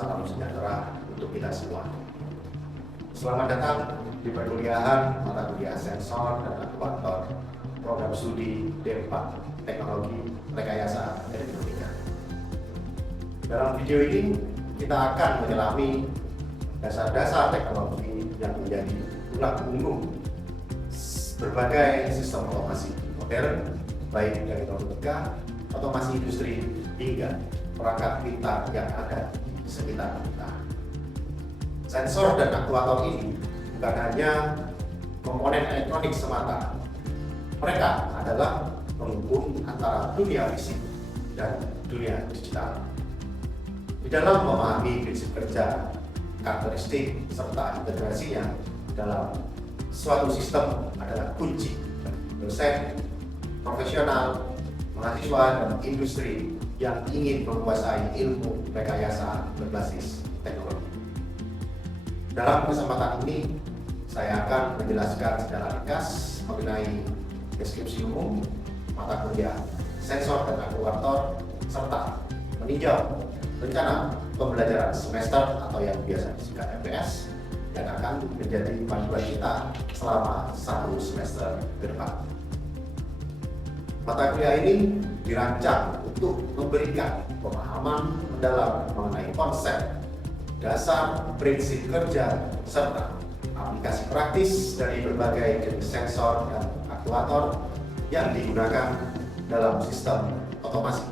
Salam sejahtera untuk kita semua. Selamat datang di perkuliahan mata kuliah sensor dan aktuator program studi D4 Teknologi Rekayasa Elektronika. Dalam video ini kita akan menyelami dasar-dasar teknologi yang menjadi tulang punggung berbagai sistem otomasi modern, baik dari robotika, otomasi industri, hingga perangkat pintar yang ada di sekitar kita. Sensor dan aktuator ini bukan hanya komponen elektronik semata. Mereka adalah penghubung antara dunia fisik dan dunia digital. Di dalam memahami prinsip kerja, karakteristik, serta integrasinya dalam suatu sistem adalah kunci dosen, profesional, mahasiswa, dan industri yang ingin menguasai ilmu rekayasa berbasis teknologi. Dalam kesempatan ini, saya akan menjelaskan secara ringkas mengenai deskripsi umum, mata kuliah sensor dan aktuator, serta meninjau rencana pembelajaran semester atau yang biasa disingkat MPS yang akan menjadi panduan kita selama satu semester ke depan. Mata kuliah ini dirancang untuk memberikan pemahaman mendalam mengenai konsep, dasar, prinsip kerja, serta aplikasi praktis dari berbagai jenis sensor dan aktuator yang digunakan dalam sistem otomasi,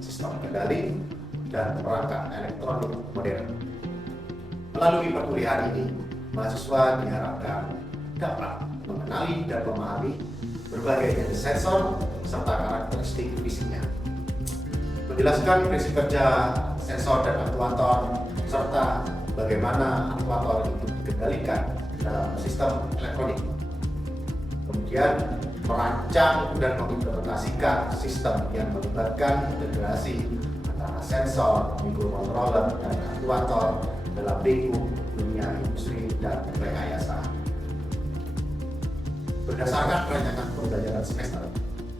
sistem kendali, dan perangkat elektronik modern. Melalui perkuliahan ini, mahasiswa diharapkan dapat mengenali dan memahami berbagai jenis sensor serta karakteristik fisiknya, menjelaskan prinsip kerja sensor dan aktuator, serta bagaimana aktuator itu dikendalikan dalam sistem elektronik. Kemudian merancang dan mengimplementasikan sistem yang melibatkan integrasi antara sensor, microcontroller, dan aktuator dalam lingkup dunia industri dan rekayasa. Berdasarkan rancangan pembelajaran semester,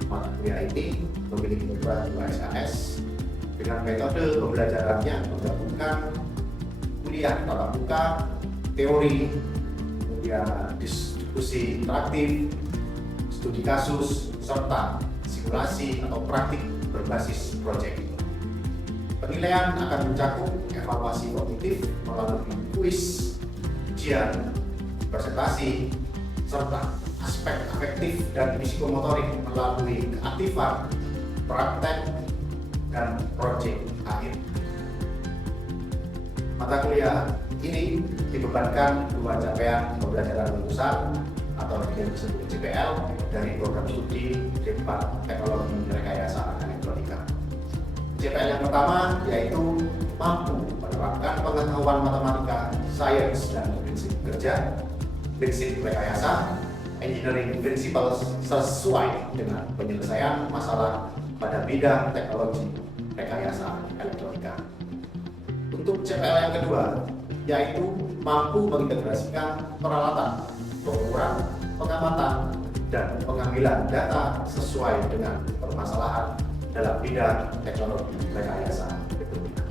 mata kuliah ini memiliki beberapa 2 SKS dengan metode pembelajarannya menggabungkan kuliah tatap muka, teori, kemudian diskusi interaktif, studi kasus, serta simulasi atau praktik berbasis proyek. Penilaian akan mencakup evaluasi kognitif melalui kuis, ujian, presentasi, serta aspek afektif dan psikomotorik melalui keaktifan, praktek, dan proyek akhir. Mata kuliah ini dibebankan 2 capaian pembelajaran lulusan atau yang disebut CPL dari program studi D4 Teknologi Rekayasa Elektronika. CPL yang pertama yaitu mampu menerapkan pengetahuan matematika, sains, dan prinsip kerja, prinsip rekayasa, engineering principles sesuai dengan penyelesaian masalah pada bidang teknologi rekayasa elektronika. Untuk CPL yang kedua, yaitu mampu mengintegrasikan peralatan, pengukuran, pengamatan, dan pengambilan data sesuai dengan permasalahan dalam bidang teknologi rekayasa elektronika.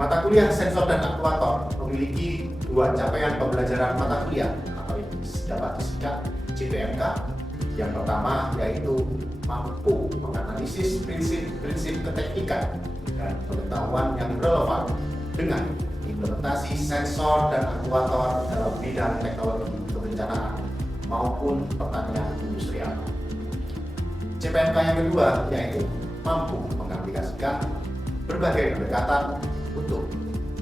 Mata kuliah sensor dan aktuator memiliki 2 capaian pembelajaran mata kuliah atau yang dapat disingkat CPMK. Yang pertama yaitu mampu menganalisis prinsip-prinsip keteknikan dan pengetahuan yang relevan dengan implementasi sensor dan aktuator dalam bidang teknologi kebencanaan maupun pertanian industrial. CPMK yang kedua yaitu mampu mengaplikasikan berbagai pendekatan untuk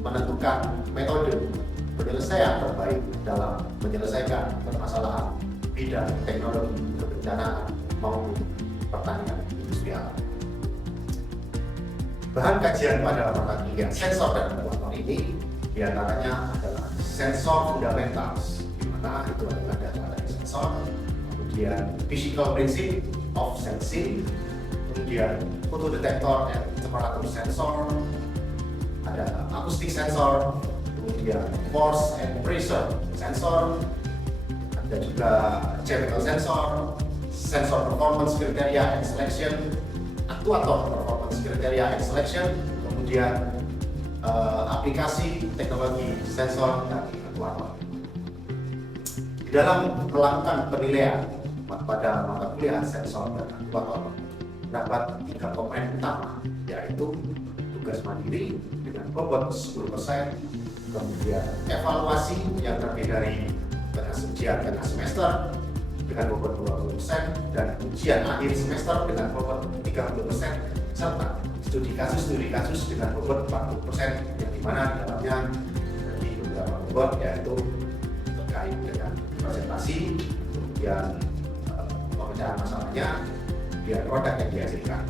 menentukan metode penyelesaian terbaik dalam menyelesaikan permasalahan bidang teknologi kebencanaan maupun pertanian industrial. Bahan kajian pada mata kuliah sensor dan aktuator ini diantaranya adalah sensor fundamentals, di mana itu adalah data dari sensor, kemudian physical principle of sensing, kemudian photodetektor and temperature sensor, ada acoustic sensor, kemudian force and pressure sensor, ada juga chemical sensor, sensor performance criteria and selection, aktuator performance criteria and selection, kemudian aplikasi teknologi sensor dan aktuator. Di dalam melakukan penilaian pada mata kuliah sensor dan aktuator terdapat 3 komponen utama, yaitu tugas mandiri dengan bobot 10%, kemudian evaluasi yang terdiri dari ujian tengah semester dengan bobot 20%, dan ujian akhir semester dengan bobot 30%, serta studi kasus dengan bobot 40%, yang dimana di dalamnya dari beberapa bobot yaitu terkait dengan presentasi, kemudian pemecahan masalahnya, kemudian produk yang dihasilkan.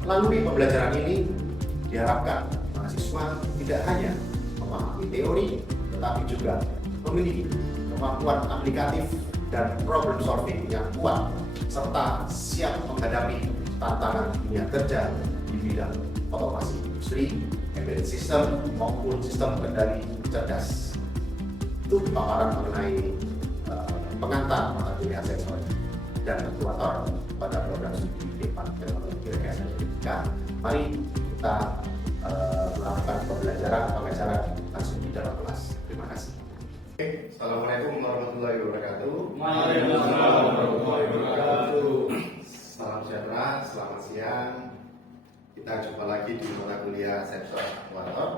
Melalui pembelajaran ini diharapkan mahasiswa tidak hanya memahami teori, tetapi juga memiliki kemampuan aplikatif dan problem solving yang kuat, serta siap menghadapi tantangan dunia kerja di bidang otomasi industri, embedded system, maupun sistem kendali cerdas. Itu paparan mengenai pengantar mata kuliah sensor dan aktuator pada program studi D4 Teknologi Rekayasa Elektronika. Mari kita melakukan pengajaran langsung di dalam kelas. Terima kasih. Assalamualaikum warahmatullahi wabarakatuh. Waalaikumsalam warahmatullahi wabarakatuh. Salam sejahtera, selamat siang. Kita jumpa lagi di mata kuliah sensor aktuator.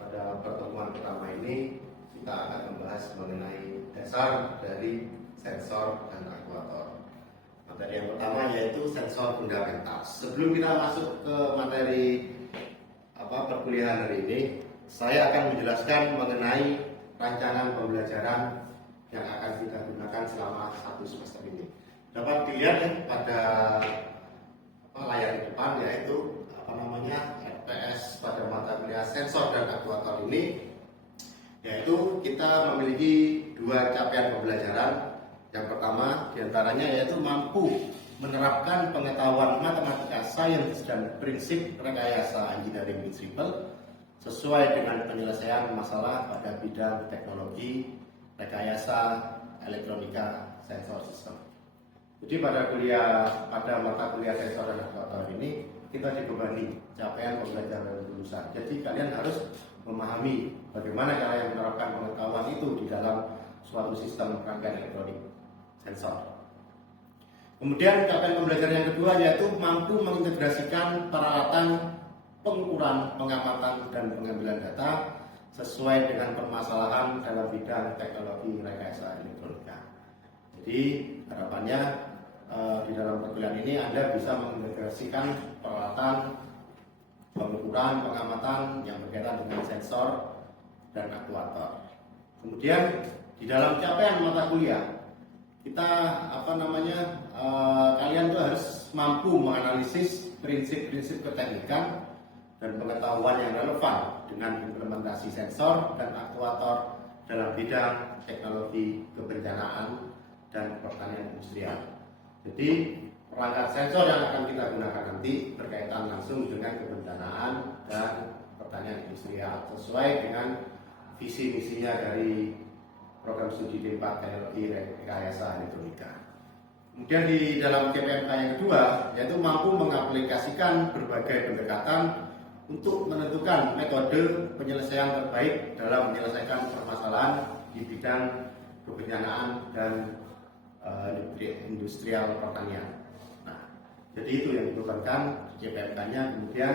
Pada pertemuan pertama ini kita akan membahas mengenai dasar dari sensor dan aktuator. Materi yang pertama yaitu sensor fundamental. Sebelum kita masuk ke materi perkuliahan hari ini, saya akan menjelaskan mengenai rancangan pembelajaran yang akan kita gunakan selama 1 semester ini. Dapat dilihat ya pada layar di depan, yaitu RPS pada mata kuliah sensor dan aktuator ini, yaitu kita memiliki 2 capaian pembelajaran. Yang pertama diantaranya yaitu mampu menerapkan pengetahuan matematika, sains, dan prinsip rekayasa engineering principle sesuai dengan penyelesaian masalah pada bidang teknologi rekayasa elektronika sensor system. Jadi pada mata kuliah sensor dan aktuator ini kita dibebani capaian pembelajaran lulusan. Jadi kalian harus memahami bagaimana cara yang menerapkan pengetahuan itu di dalam suatu sistem rangkaian elektronik sensor. Kemudian capaian pembelajaran yang kedua yaitu mampu mengintegrasikan peralatan pengukuran, pengamatan, dan pengambilan data sesuai dengan permasalahan dalam bidang teknologi rekayasa elektronika. Jadi harapannya di dalam perkuliahan ini Anda bisa mengintegrasikan peralatan pengukuran, pengamatan yang berkaitan dengan sensor dan aktuator. Kemudian di dalam capaian mata kuliah kita kalian tuh harus mampu menganalisis prinsip-prinsip keteknikan dan pengetahuan yang relevan dengan implementasi sensor dan aktuator dalam bidang teknologi kebencanaan dan pertanian industrial. Jadi perangkat sensor yang akan kita gunakan nanti berkaitan langsung dengan kebencanaan dan pertanian industrial sesuai dengan visi misinya dari program studi D4 Teknologi Rekayasa Elektronika. Kemudian di dalam KPMK yang kedua yaitu mampu mengaplikasikan berbagai pendekatan untuk menentukan metode penyelesaian terbaik dalam menyelesaikan permasalahan di bidang kebencanaan dan industrial pertanian. Nah, jadi itu yang dibebankan KPMK-nya. Kemudian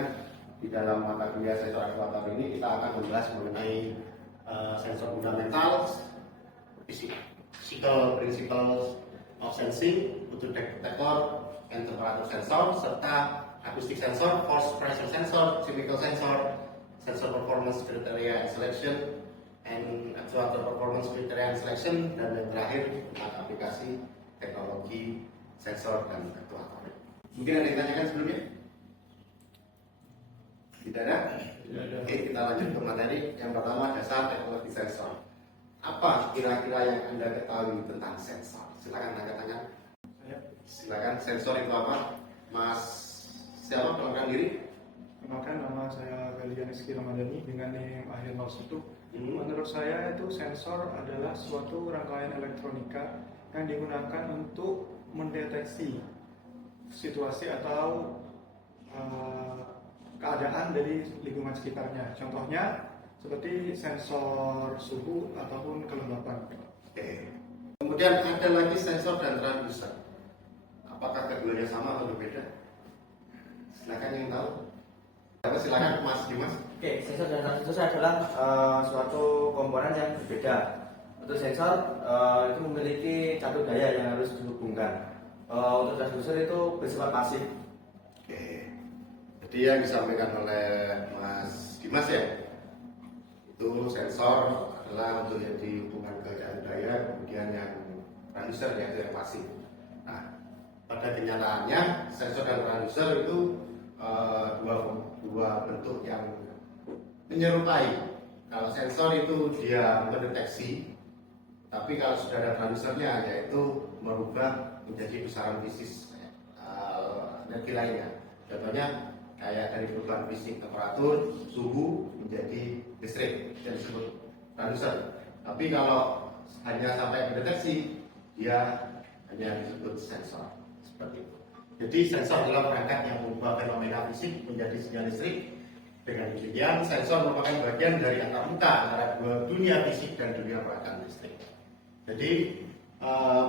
di dalam mata kuliah sensor aktuator ini kita akan membahas mengenai sensor fundamental, physical principles of sensing, utuh detektor, and temperature sensor, serta acoustic sensor, force pressure sensor, chemical sensor, sensor performance criteria and selection, and actuator performance criteria and selection, dan yang terakhir tentang aplikasi teknologi sensor dan aktuator. Mungkin ada yang ditanyakan sebelumnya? Tidak ada? Oke, kita lanjut ke materi. Yang pertama, dasar teknologi sensor. Apa kira-kira yang Anda ketahui tentang sensor? Silakan angkat tangan. Silakan, sensor itu apa? Mas siapa? Perkenalkan diri. Perkenalkan, nama saya Galian Rizky Ramadhani dengan NIM akhir 01. Menurut saya itu sensor adalah suatu rangkaian elektronika yang digunakan untuk mendeteksi situasi atau keadaan dari lingkungan sekitarnya. Contohnya seperti sensor suhu ataupun kelembapan. Oke. Kemudian ada lagi sensor dan transducer. Apakah keduanya sama atau berbeda? Silakan yang tahu. Silakan Mas Dimas. Oke, sensor dan transducer adalah suatu komponen yang berbeda. Untuk sensor itu memiliki catur daya yang harus dihubungkan. Untuk transducer itu bersifat pasif. Oke. Jadi yang disampaikan oleh Mas Dimas ya, itu sensor adalah untuk yang dihubungkan ke catur daya, kemudian yang transducer yaitu yang pasif. Nah, pada kenyataannya sensor dan transducer itu dua bentuk yang menyerupai. Kalau sensor itu dia mendeteksi, tapi kalau sudah ada transducernya yaitu merubah menjadi besaran fisik energi lainnya. Contohnya kayak dari perubahan fisik temperatur, suhu menjadi listrik yang disebut transducer. Tapi kalau hanya sampai mendeteksi, dia hanya disebut sensor seperti itu. Jadi sensor adalah perangkat yang mengubah fenomena fisik menjadi sinyal listrik. Dengan demikian, sensor merupakan bagian dari antarmuka antara dua dunia fisik dan dunia perangkat listrik. Jadi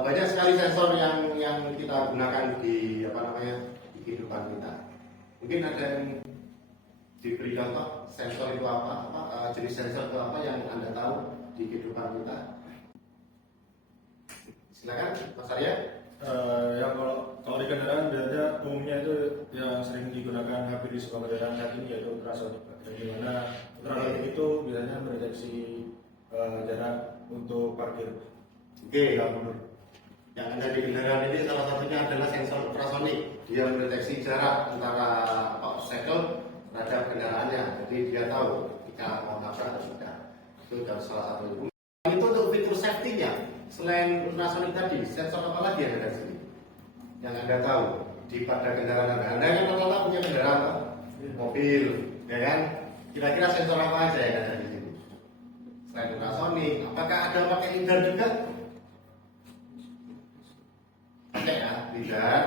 banyak sekali sensor yang kita gunakan di di kehidupan kita. Mungkin ada yang diberi contoh sensor itu apa, jenis sensor itu apa yang Anda tahu di kehidupan kita. Silakan Mas Arya. Ya kalau di kendaraan biasanya umumnya itu yang sering digunakan hampir di semua kendaraan saat ini yaitu ultrasonik. Di mana ultrasonik itu biasanya mendeteksi jarak untuk parkir. Oke, yang ada di kendaraan ini salah satunya adalah sensor ultrasonik. Dia mendeteksi jarak antara obstacle terhadap kendaraannya. Jadi dia tahu jika mau nabrak atau tidak. Itu salah satu. Itu untuk fitur safety-nya. Selain ultrasonik tadi, sensor apa lagi yang ada di sini? Yang Anda tahu di pada kendaraan Anda. Anda kan rata-rata punya kendaraan, mobil, ya kan? Kira-kira sensor apa aja yang ada di sini? Selain ultrasonik, apakah ada pakai lidar juga? Pakai ya, lidar.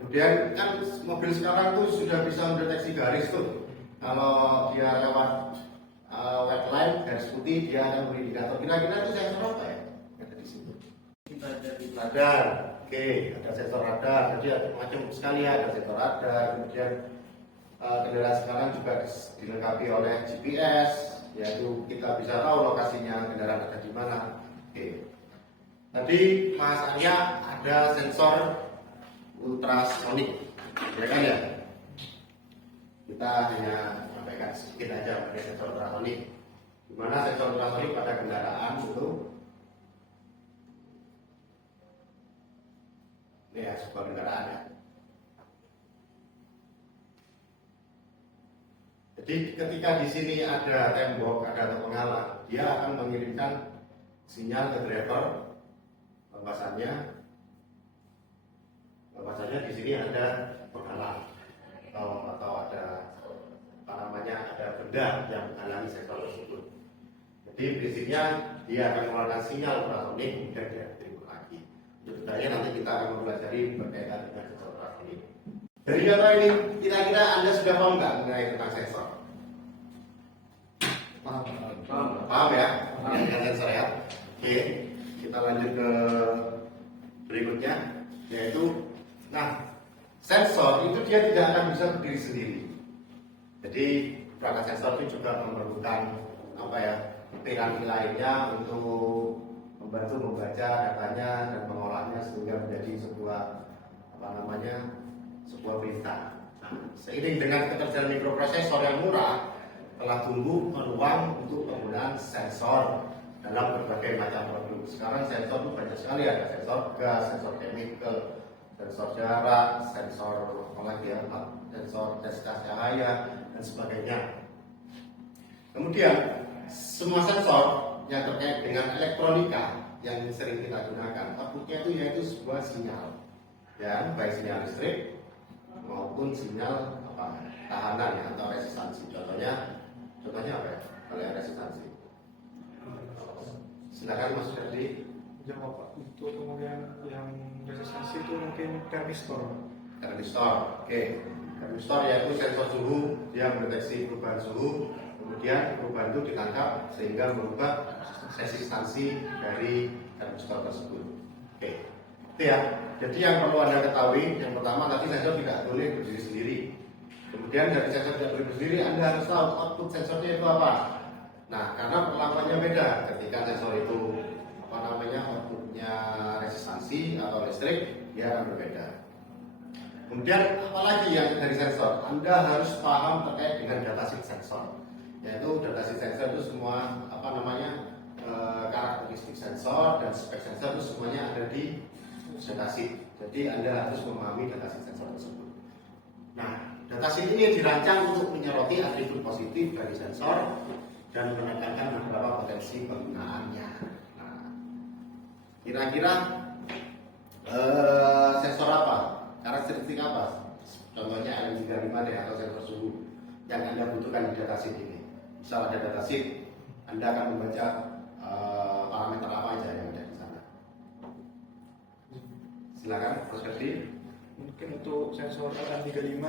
Kemudian kan mobil sekarang tuh sudah bisa mendeteksi garis tuh. Kalau dia lewat white line, garis putih, dia akan beri indikator. Kira-kira itu sensor apa ya? Radar, oke, ada sensor radar, jadi ada macam sekali ya, ada sensor radar, kemudian kendaraan sekarang juga dilengkapi oleh GPS, yaitu kita bisa tahu lokasinya kendaraan ada di mana. Oke. Tadi Mas Arya ada sensor ultrasonik, ya kan ya? Kita hanya sampaikan sedikit aja mengenai sensor ultrasonik. Di mana sensor ultrasonik pada kendaraan itu ini ya, sebuah kendaraan ya. Jadi ketika di sini ada tembok, ada penghalang, dia akan mengirimkan sinyal ke driver. Bahwasannya di sini ada penghalang atau ada ada benda yang menghalangi sensor tersebut. Jadi prinsipnya dia akan mengeluarkan sinyal ultrasonik dan dia terima lagi. Sebenarnya nanti kita akan mempelajari berkaitan dengan sensor ultrasonik. Dari data ini, kira-kira Anda sudah paham nggak mengenai tentang sensor? Paham ya? Dengan sensor ya. Oke, kita lanjut ke berikutnya, yaitu, sensor itu dia tidak akan bisa berdiri sendiri. Jadi perangkat sensor itu juga memerlukan piranti lainnya untuk membantu membaca datanya dan mengolahnya sehingga menjadi sebuah perintah. Seiring dengan ketersediaan mikroprosesor yang murah, telah tumbuh peluang untuk penggunaan sensor dalam berbagai macam produk. Sekarang sensor itu banyak sekali, ada sensor gas, sensor chemical, sensor jarak, sensor sensor intensitas cahaya dan sebagainya. Kemudian semua sensor yang terkait dengan elektronika yang sering kita gunakan, outputnya itu yaitu sebuah sinyal, ya, baik sinyal listrik maupun sinyal tahanan ya, atau resistansi. Contohnya apa ya? Kalau yang resistansi, silakan Mas Ferdi jawab Pak. Untuk kemudian yang resistansi itu mungkin termistor. Oke. Termistor yaitu sensor suhu, dia mendeteksi perubahan suhu, kemudian perubahan itu ditangkap sehingga merubah resistansi dari termistor tersebut. Oke, itu ya. Jadi yang perlu Anda ketahui, yang pertama tadi sensor tidak boleh berdiri sendiri. Kemudian dari sensor tidak boleh berdiri, Anda harus tahu output sensornya itu apa. Nah, karena perlakuannya beda. Ketika sensor itu outputnya resistansi atau listrik, dia akan berbeda. Kemudian apalagi yang dari sensor, Anda harus paham terkait dengan datasheet sensor. Yaitu datasheet sensor itu semua karakteristik sensor dan spek sensor itu semuanya ada di datasheet. Jadi Anda harus memahami datasheet sensor tersebut. Nah, datasheet ini dirancang untuk menyoroti atribut positif dari sensor dan menekankan beberapa potensi penggunaannya. Nah, kira-kira sensor apa? Karakteristik apa? Contohnya LM35 atau sensor suhu yang Anda butuhkan di datasheet ini. Misal ada datasheet, Anda akan membaca parameter apa aja yang ada di sana. Silakan, Mas Ferdi. Mungkin untuk sensor LM35,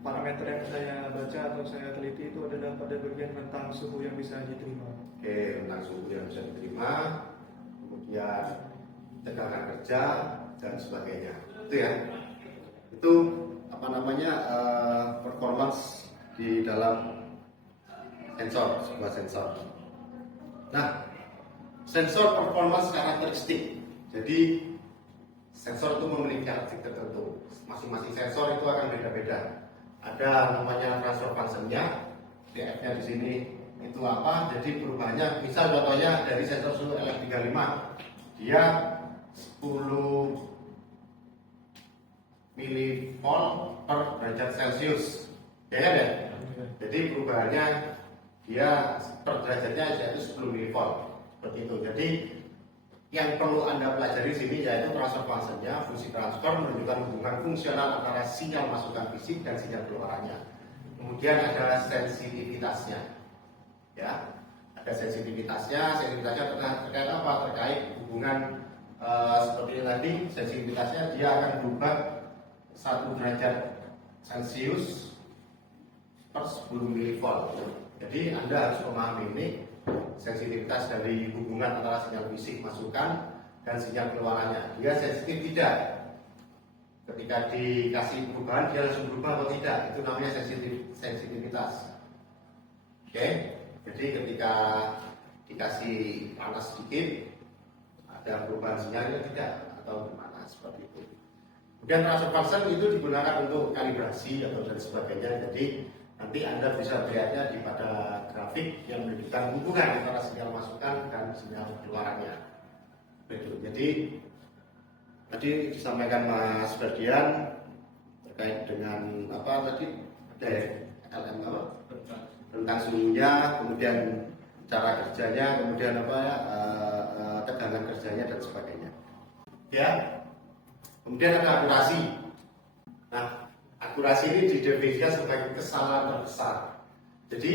parameter yang saya baca atau saya teliti itu adalah pada bagian rentang suhu yang bisa diterima. Oke, rentang suhu yang bisa diterima, kemudian tegangan kerja dan sebagainya. Itu ya. Itu performance di dalam sebuah sensor. Nah, sensor performance karakteristik. Jadi sensor itu memiliki karakteristik tertentu. Masing-masing sensor itu akan beda-beda. Ada namanya transfer function-nya, DF-nya di sini itu apa? Jadi perubahannya, misal contohnya dari sensor suhu LM35, dia 10 milivolt per derajat Celcius, ya kan ya? Jadi perubahannya dia per derajatnya yaitu 10 milivolt, seperti itu. Jadi yang perlu Anda pelajari di sini yaitu transfer function-nya, fungsi transfer menunjukkan hubungan fungsional antara sinyal masukan fisik dan sinyal keluarannya. Kemudian ada sensitivitasnya, ya, ada sensitivitasnya terkait apa? Terkait hubungan seperti tadi, sensitivitasnya dia akan berubah 1 derajat Celcius per 10 milivolt. Jadi Anda harus memahami ini sensitivitas dari hubungan antara sinyal fisik masukan dan sinyal keluarannya. Dia sensitif tidak? Ketika dikasih perubahan dia langsung berubah atau tidak? Itu namanya sensitivitas. Oke? Jadi ketika dikasih panas sedikit ada perubahan sinyalnya tidak atau gimana seperti itu. Kemudian transfer function itu digunakan untuk kalibrasi atau dan sebagainya. Jadi nanti Anda bisa melihatnya di pada grafik yang menunjukkan hubungan antara sinyal masukan dan sinyal keluarannya. Begitu. Jadi tadi disampaikan Mas Ferdian terkait dengan apa tadi LM apa? Tentang suhunya, kemudian cara kerjanya, kemudian tegangan kerjanya dan sebagainya. Ya. Kemudian ada akurasi. Nah, akurasi ini didefinisikan sebagai kesalahan terbesar. Jadi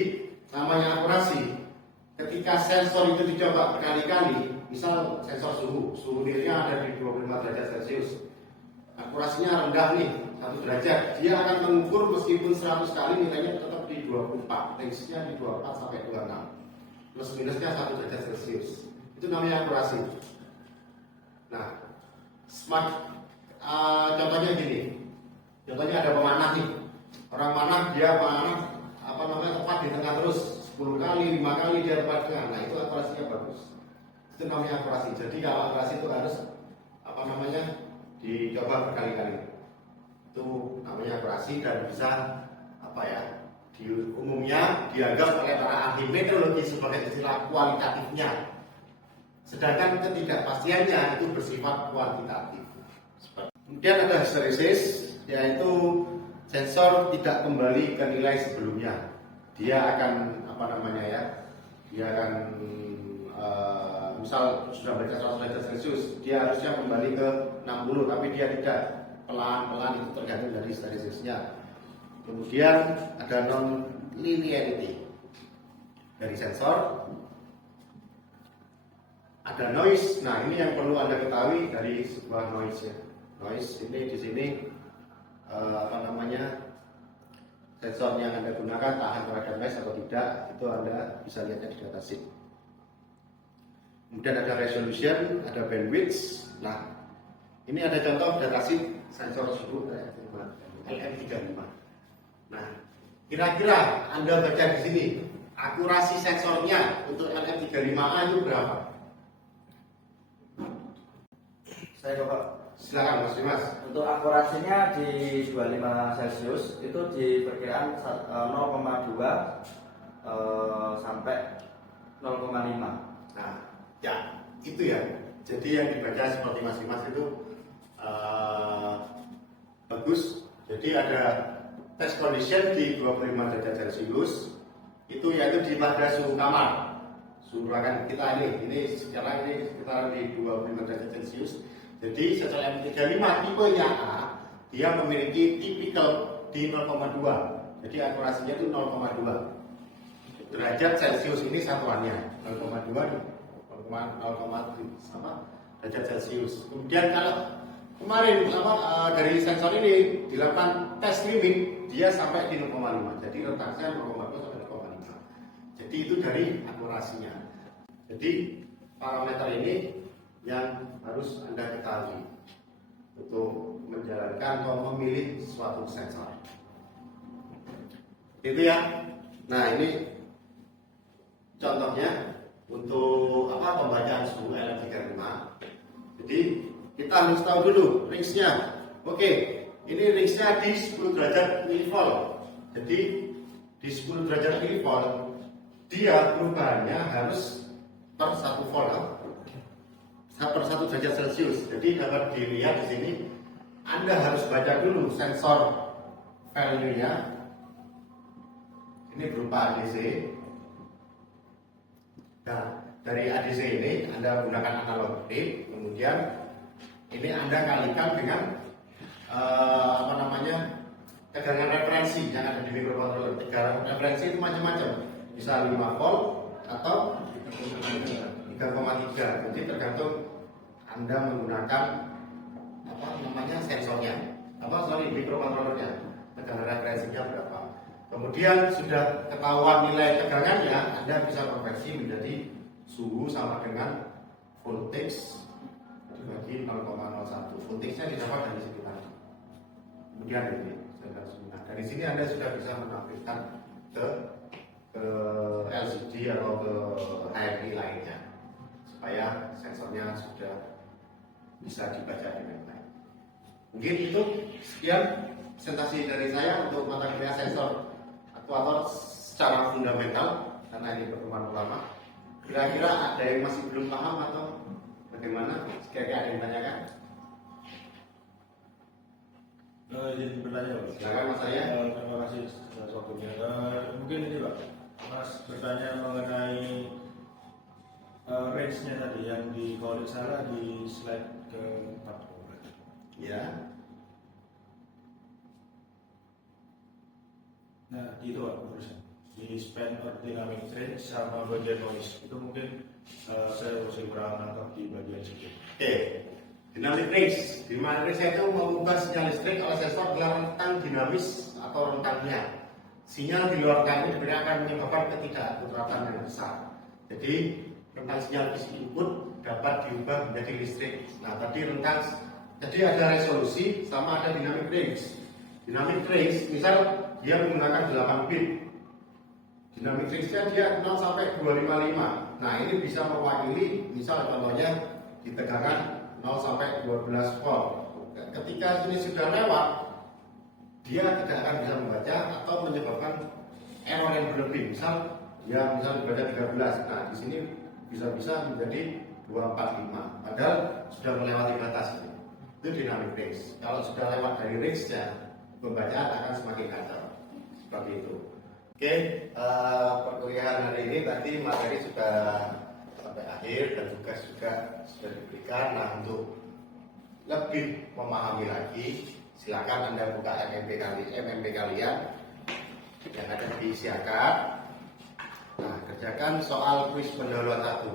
namanya akurasi, ketika sensor itu dicoba berkali-kali, misal sensor suhu nilainya ada di 25 derajat Celcius, akurasinya rendah nih, 1 derajat, dia akan mengukur meskipun 100 kali nilainya tetap di 24, range-nya di 24 sampai 26, plus minusnya 1 derajat Celcius. Itu namanya akurasi. Nah, contohnya gini, contohnya ada pemanah nih, orang manah dia panah tepat di tengah terus 10 kali, 5 kali dia tepat di tengah. Nah itu akurasinya bagus. Itu namanya akurasi. Jadi kalau akurasi itu harus dicoba berkali-kali. Itu namanya akurasi dan bisa umumnya dianggap oleh para ahli meteorologi sebagai istilah kualitatifnya. Sedangkan ketidakpastiannya itu bersifat kuantitatif. Kemudian ada hysteresis, yaitu sensor tidak kembali ke nilai sebelumnya. Dia akan dia akan misal sudah baca 100 derajat Celcius, dia harusnya kembali ke 60, tapi dia tidak, pelan-pelan, itu tergantung dari hysteresisnya. Kemudian ada non-linearity dari sensor. Ada noise. Nah, ini yang perlu Anda ketahui dari sebuah noise ya. Noise ini di sini sensor yang Anda gunakan tahan terhadap noise atau tidak, itu Anda bisa lihatnya di datasheet. Kemudian ada resolution, ada bandwidth. Nah, ini ada contoh datasheet sensor suhu LM35. Nah, kira-kira Anda baca di sini, akurasi sensornya untuk LM35A itu berapa? Saya coba. Silakan Mas Dimas. Untuk akurasinya di 25 Celcius itu diperkirakan 0,2 sampai 0,5. Nah, ya itu ya. Jadi yang dibaca seperti Mas Dimas itu bagus. Jadi ada test condition di 25 derajat Celcius itu yaitu di pada suhu kamar. Suhu ruangan kita ini sekarang ini sekitar di 25 derajat Celcius. Jadi sensor M35 tipenya A, dia memiliki tipikal di 0,2. Jadi akurasinya itu 0,2 derajat Celcius, ini satuannya 0,2 sama derajat Celcius. Kemudian kalau kemarin dari sensor ini dilakukan tes limit, dia sampai di 0,5. Jadi retaknya 0,2 sampai 0,5. Jadi itu dari akurasinya. Jadi parameter ini yang harus Anda ketahui untuk menjalankan atau memilih suatu sensor. Itu ya. Nah, ini contohnya untuk pembacaan suhu LM35. Jadi kita harus tahu dulu range-nya. Oke, ini range-nya di 10 derajat millivolt. Jadi di 10 derajat millivolt dia perubahannya harus per 1 volt. Per 1 derajat Celcius. Jadi dapat dilihat di sini, Anda harus baca dulu sensor value-nya. Ini berupa ADC. Nah, dari ADC ini Anda gunakan analog bit, kemudian ini Anda kalikan dengan tegangan referensi yang ada di microcontroller. Tegangan referensi itu macam-macam, bisa 5 volt atau 3,3. Jadi tergantung Anda menggunakan sensornya, microcontrollernya, tegangan referensinya berapa. Kemudian sudah ketahuan nilai tegangannya, Anda bisa konversi menjadi suhu sama dengan voltage dibagi 0,01. Voltage-nya didapat dari sekitar. Kemudian ini, dari sini Anda sudah bisa menampilkan ke LCD atau ke HMI lainnya, supaya sensornya sudah bisa dibaca dengan baik. Mungkin itu sekian presentasi dari saya untuk mata kuliah sensor aktuator secara fundamental, karena ini pertemuan pertama. Kira-kira ada yang masih belum paham atau bagaimana? Kira-kira ada yang tanyakan? Jadi bertanya Pak. Silakan Mas saya. Terima kasih atas waktunya. Mungkin ini Pak, Mas bertanya mengenai range-nya tadi yang kalau tidak salah di slide ke-4. Ya. Nah, itu Pak urusan di span or dynamic range sama bagian noise. Itu mungkin saya masih kurang nangkap di bagian situ. Oke. Dynamic range. Dynamic range itu mengubah sinyal listrik oleh sensor dalam rentang dinamis atau rentangnya. Sinyal di luar rentang ini sebenarnya akan menyebabkan ketidakakutratan yang besar. Jadi rentang sinyal input dapat diubah menjadi listrik. Nah, tadi jadi ada resolusi sama ada dynamic range. Dynamic range, misal dia menggunakan 8 bit. Dynamic range-nya dia 0 sampai 255. Nah, ini bisa mewakili, misal contohnya di tegangan 0 sampai 12 volt. Ketika ini sudah lewat, dia tidak akan bisa membaca atau menyebabkan error yang berlebih. Misal dibaca 13. Nah, di sini bisa menjadi 245. Padahal sudah melewati batas ini. Itu dynamic range. Kalau sudah lewat dari range-nya, pembacaan akan semakin kacau. Seperti itu. Oke, perkuliahan hari ini tadi materi sudah sampai akhir dan tugas juga sudah diberikan. Nah, untuk lebih memahami lagi, silakan Anda buka MMP kalian yang ada di Siakat. Nah, kerjakan soal kuis pendahuluan 1.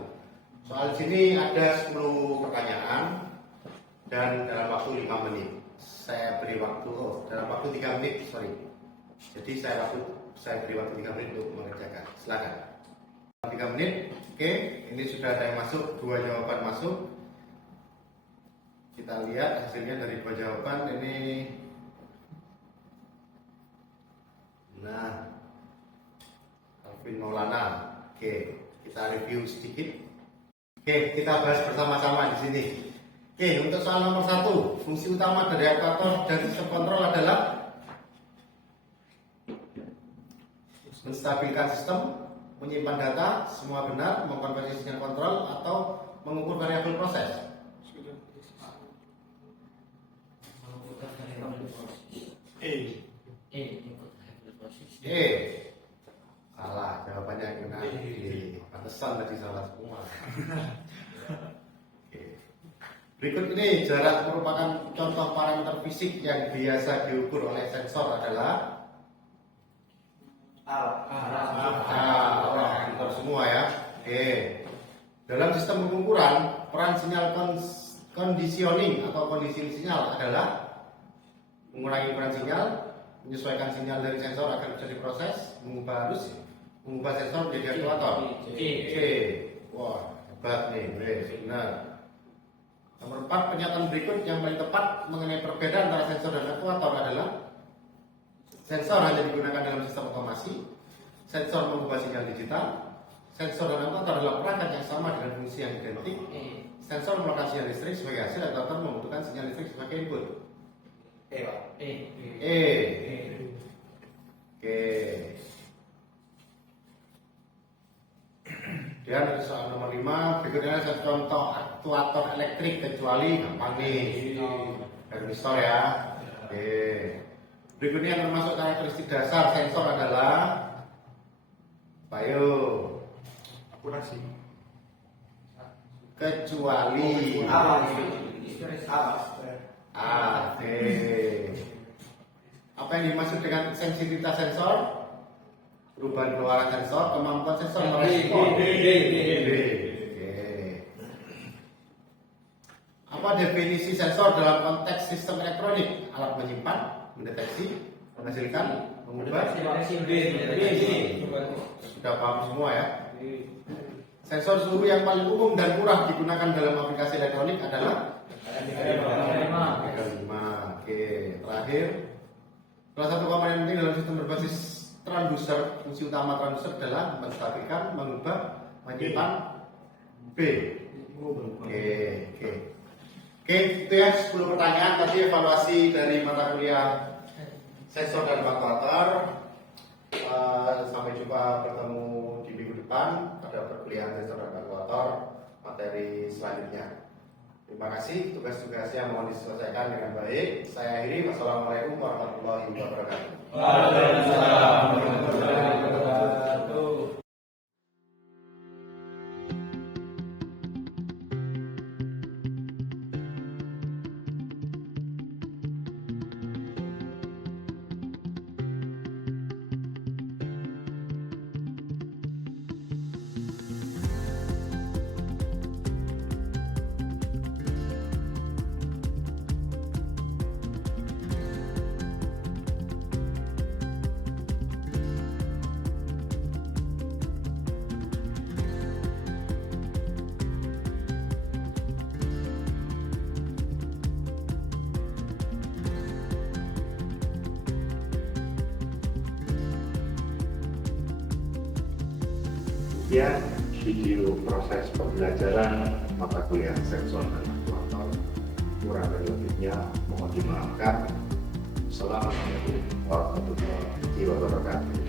Soal sini ada 10 pertanyaan dan dalam waktu 5 menit. Saya beri waktu dalam waktu 3 menit, Jadi saya beri waktu 3 menit untuk mengerjakan. Silakan. 3 menit. Oke, ini sudah ada yang masuk, 2 jawaban masuk. Kita lihat hasilnya dari 2 jawaban ini. Nah, Alvin Maulana. Oke, kita review sedikit. Oke, kita bahas bersama-sama di sini. Oke, untuk soal nomor 1, fungsi utama dari aktuator dan sistem kontrol adalah menstabilkan sistem, menyimpan data, semua benar, mengkonversi sinyal kontrol, atau mengukur variabel proses. Salah, jawabannya kena pantesan tadi salah semua. Berikut ini jarak merupakan contoh parameter fisik yang biasa diukur oleh sensor adalah pintar semua ya. Oke. Dalam sistem pengukuran, peran sinyal conditioning atau kondisi sinyal adalah mengurangi ukuran sinyal, menyesuaikan sinyal dari sensor agar bisa diproses, mengubah sensor menjadi aktuator. Oke. Wah, hebat nih, benar. Nomor 4, pernyataan berikut yang paling tepat mengenai perbedaan antara sensor dan aktuator adalah sensor hanya digunakan dalam sistem otomasi, sensor mengubah sinyal digital, sensor dan aktuator adalah perangkat yang sama dengan fungsi yang identik, sensor mengeluarkan sinyal listrik sebagai hasil, aktuator membutuhkan sinyal listrik sebagai input. Oke. Dan soal nomor 5, berikutnya adalah contoh aktuator elektrik kecuali gampang nih, resistor ya. Oke. Berikutnya yang termasuk karakteristik dasar sensor adalah Akurasi. kecuali Oke. Apa yang dimaksud dengan sensitivitas sensor? Perubahan keluaran sensor, kemampuan sensor merespon. Oke. Apa definisi sensor dalam konteks sistem elektronik? Alat menyimpan, mendeteksi, menghasilkan, mengubah. Sudah paham semua ya? Sensor suhu yang paling umum dan murah digunakan dalam aplikasi elektronik adalah Mega 5. Oke, terakhir, salah satu komponen penting dalam sistem berbasis transducer, fungsi utama transducer adalah menstabilkan, mengubah, menyimpan B. Oke, itu ya 10 pertanyaan tadi evaluasi dari mata kuliah sensor dan aktuator. Sampai jumpa bertemu di minggu depan pada perkuliahan sensor dan aktuator materi selanjutnya. Terima kasih, tugas-tugasnya mohon diselesaikan dengan baik. Saya akhiri, wassalamualaikum warahmatullahi wabarakatuh. Waalaikumsalam warahmatullahi wabarakatuh. Sekian video proses pembelajaran mata kuliah sensor dan aktuator. Kurang dan lebihnya mohon dimaafkan. Assalamualaikum warahmatullahi wabarakatuh.